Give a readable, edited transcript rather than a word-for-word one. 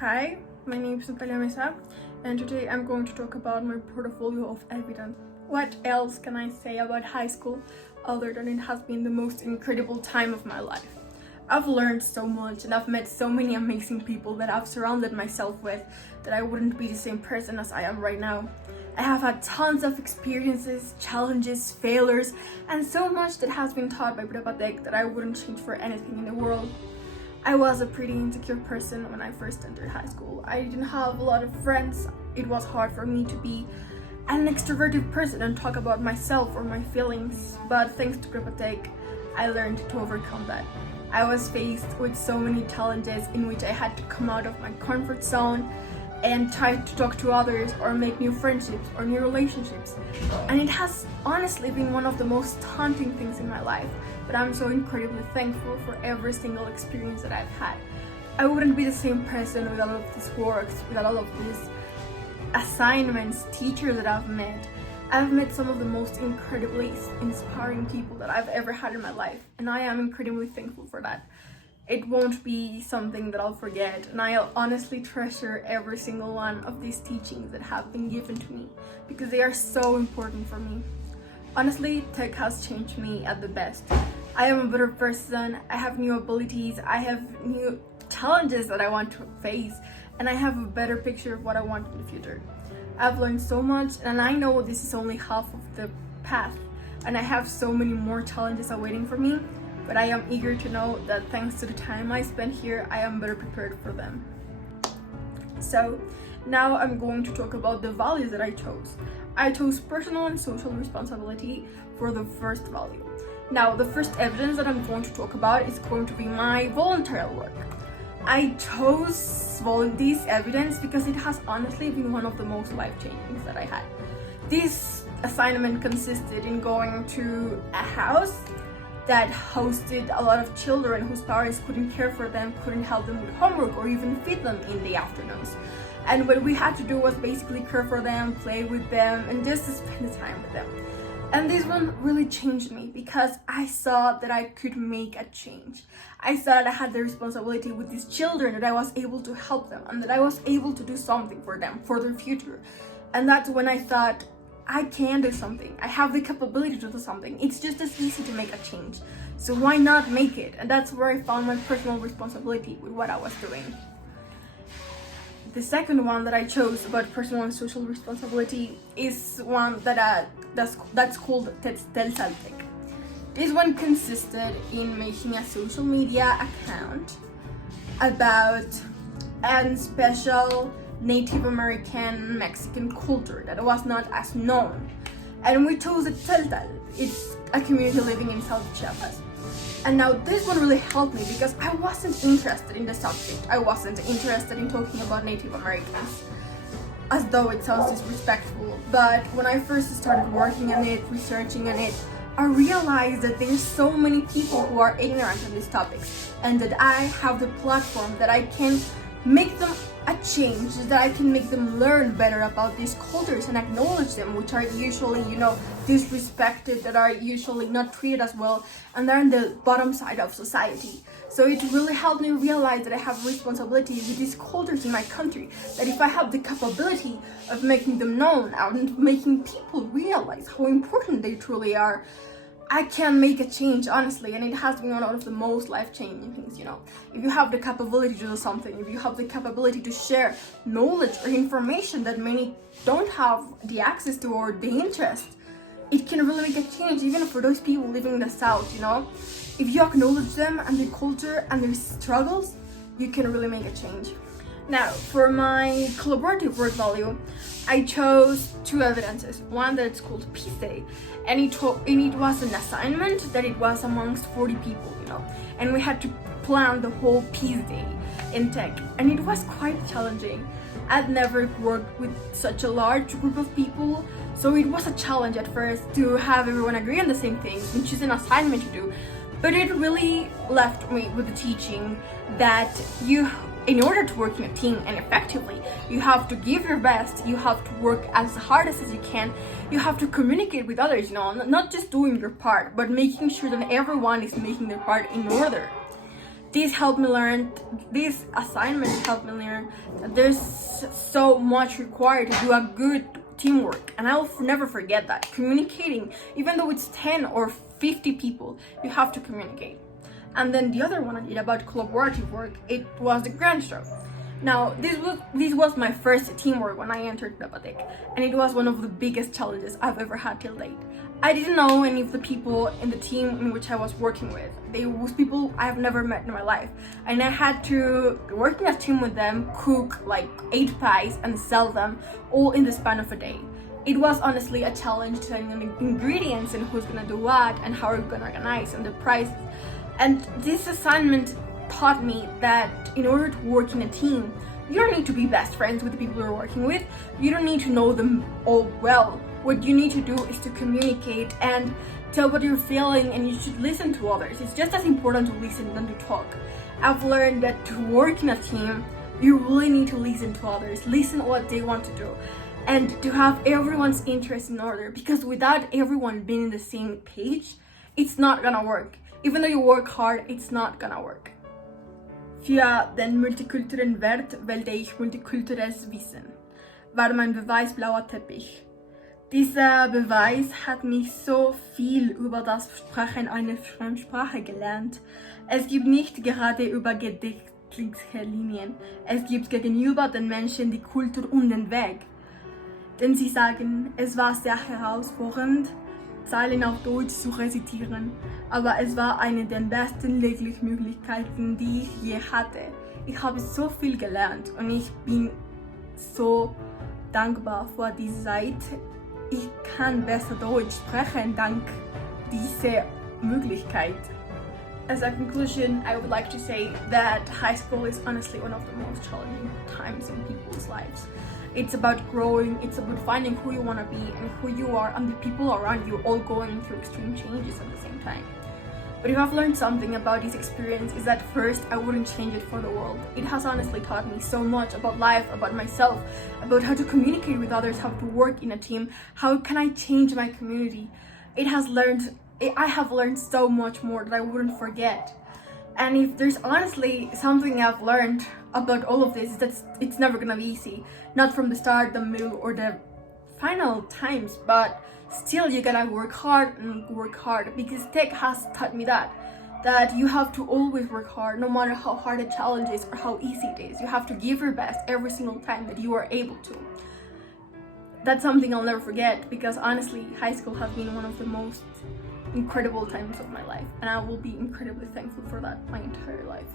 Hi, my name is Natalia Mesa, and today I'm going to talk about my portfolio of evidence. What else can I say about high school other than it has been the most incredible time of my life? I've learned so much and I've met so many amazing people that I've surrounded myself with that I wouldn't be the same person as I am right now. I have had tons of experiences, challenges, failures, and so much that has been taught by proyect that I wouldn't change for anything in the world. I was a pretty insecure person when I first entered high school. I didn't have a lot of friends. It was hard for me to be an extroverted person and talk about myself or my feelings, but thanks to proyect, I learned to overcome that. I was faced with so many challenges in which I had to come out of my comfort zone and try to talk to others or make new friendships or new relationships. And it has honestly been one of the most haunting things in my life, but I'm so incredibly thankful for every single experience that I've had. I wouldn't be the same person without all of these works, without all of these assignments, teachers that I've met. I've met some of the most incredibly inspiring people that I've ever had in my life, and I am incredibly thankful for that. It won't be something that I'll forget, and I'll honestly treasure every single one of these teachings that have been given to me because they are so important for me. Honestly, tech has changed me at the best. I am a better person, I have new abilities, I have new challenges that I want to face, and I have a better picture of what I want in the future. I've learned so much, and I know this is only half of the path, and I have so many more challenges awaiting for me, but I am eager to know that thanks to the time I spent here, I am better prepared for them. So now I'm going to talk about the values that I chose. I chose personal and social responsibility for the first value. Now, the first evidence that I'm going to talk about is going to be my voluntary work. I chose this evidence because it has honestly been one of the most life-changing things that I had. This assignment consisted in going to a house that hosted a lot of children whose parents couldn't care for them, couldn't help them with homework or even feed them in the afternoons. And what we had to do was basically care for them, play with them, and just spend the time with them. And this one really changed me because I saw that I could make a change. I saw that I had the responsibility with these children, that I was able to help them, and that I was able to do something for them, for their future. And that's when I thought, I can do something. I have the capability to do something. It's just as easy to make a change. So why not make it? And that's where I found my personal responsibility with what I was doing. The second one that I chose about personal and social responsibility is one that's called Telsaltec. This one consisted in making a social media account about a special Native American Mexican culture that was not as known. And we chose Teltal. It's a community living in South Chiapas. And now this one really helped me because I wasn't interested in the subject. I wasn't interested in talking about Native Americans, as though it sounds disrespectful. But when I first started working on it, researching on it, I realized that there's so many people who are ignorant of these topics, and that I have the platform that I can make them a change, that I can make them learn better about these cultures and acknowledge them, which are usually, disrespected, that are usually not treated as well, and they're on the bottom side of society. So it really helped me realize that I have a responsibility with these cultures in my country, that if I have the capability of making them known and making people realize how important they truly are, I can make a change, honestly, and it has been one of the most life-changing things, If you have the capability to do something, if you have the capability to share knowledge or information that many don't have the access to or the interest, it can really make a change, even for those people living in the South, If you acknowledge them and their culture and their struggles, you can really make a change. Now, for my collaborative work value, I chose two evidences. One that's called Peace Day, and it was an assignment that it was amongst 40 people, and we had to plan the whole Peace Day in tech, and it was quite challenging. I'd never worked with such a large group of people, so it was a challenge at first to have everyone agree on the same thing, which is an assignment to do. But it really left me with the teaching that in order to work in a team and effectively, you have to give your best, you have to work as hard as you can, you have to communicate with others, not just doing your part, but making sure that everyone is making their part in order. this assignment helped me learn that there's so much required to do a good teamwork, and I'll never forget that. Communicating, even though it's 10 or 50 people, you have to communicate. And then the other one I did about collaborative work, it was the grand show. Now, this was my first teamwork when I entered the Batek, and it was one of the biggest challenges I've ever had till date. I didn't know any of the people in the team in which I was working with. They was people I have never met in my life, and I had to work in a team with them, cook like 8 pies and sell them all in the span of a day. It was honestly a challenge telling them the ingredients and who's gonna do what and how we're gonna organize and the prices. And this assignment taught me that in order to work in a team, you don't need to be best friends with the people you're working with. You don't need to know them all well. What you need to do is to communicate and tell what you're feeling, and you should listen to others. It's just as important to listen than to talk. I've learned that to work in a team, you really need to listen to others, listen what they want to do, and to have everyone's interest in order, because without everyone being on the same page, it's not gonna work. Even though you work hard, it's not gonna work. Für den multikulturellen Wert wählte ich multikulturelles Wissen. War mein Beweis blauer Teppich. Dieser Beweis hat mich so viel über das Sprechen einer Fremdsprache gelernt. Es gibt nicht gerade über gedichtliche Linien. Es gibt gegenüber den Menschen die Kultur und den Weg. Denn sie sagen, es war sehr herausfordernd, Zeilen auf Deutsch zu rezitieren, aber es war eine der besten Möglichkeiten, die ich je hatte. Ich habe so viel gelernt und ich bin so dankbar für die Zeit. Ich kann besser Deutsch sprechen dank dieser Möglichkeit. As a conclusion, I would like to say that high school is honestly one of the most challenging times in people's lives. It's about growing, it's about finding who you want to be and who you are, and the people around you all going through extreme changes at the same time. But if I've learned something about this experience, is that first, I wouldn't change it for the world. It has honestly taught me so much about life, about myself, about how to communicate with others, how to work in a team, how can I change my community. I have learned so much more that I wouldn't forget. And if there's honestly something I've learned about all of this, is that it's never gonna be easy. Not from the start, the middle, or the final times, but still you gotta work hard and work hard, because tech has taught me that you have to always work hard, no matter how hard a challenge is or how easy it is. You have to give your best every single time that you are able to. That's something I'll never forget, because honestly, high school has been one of the most incredible times of my life, and I will be incredibly thankful for that my entire life.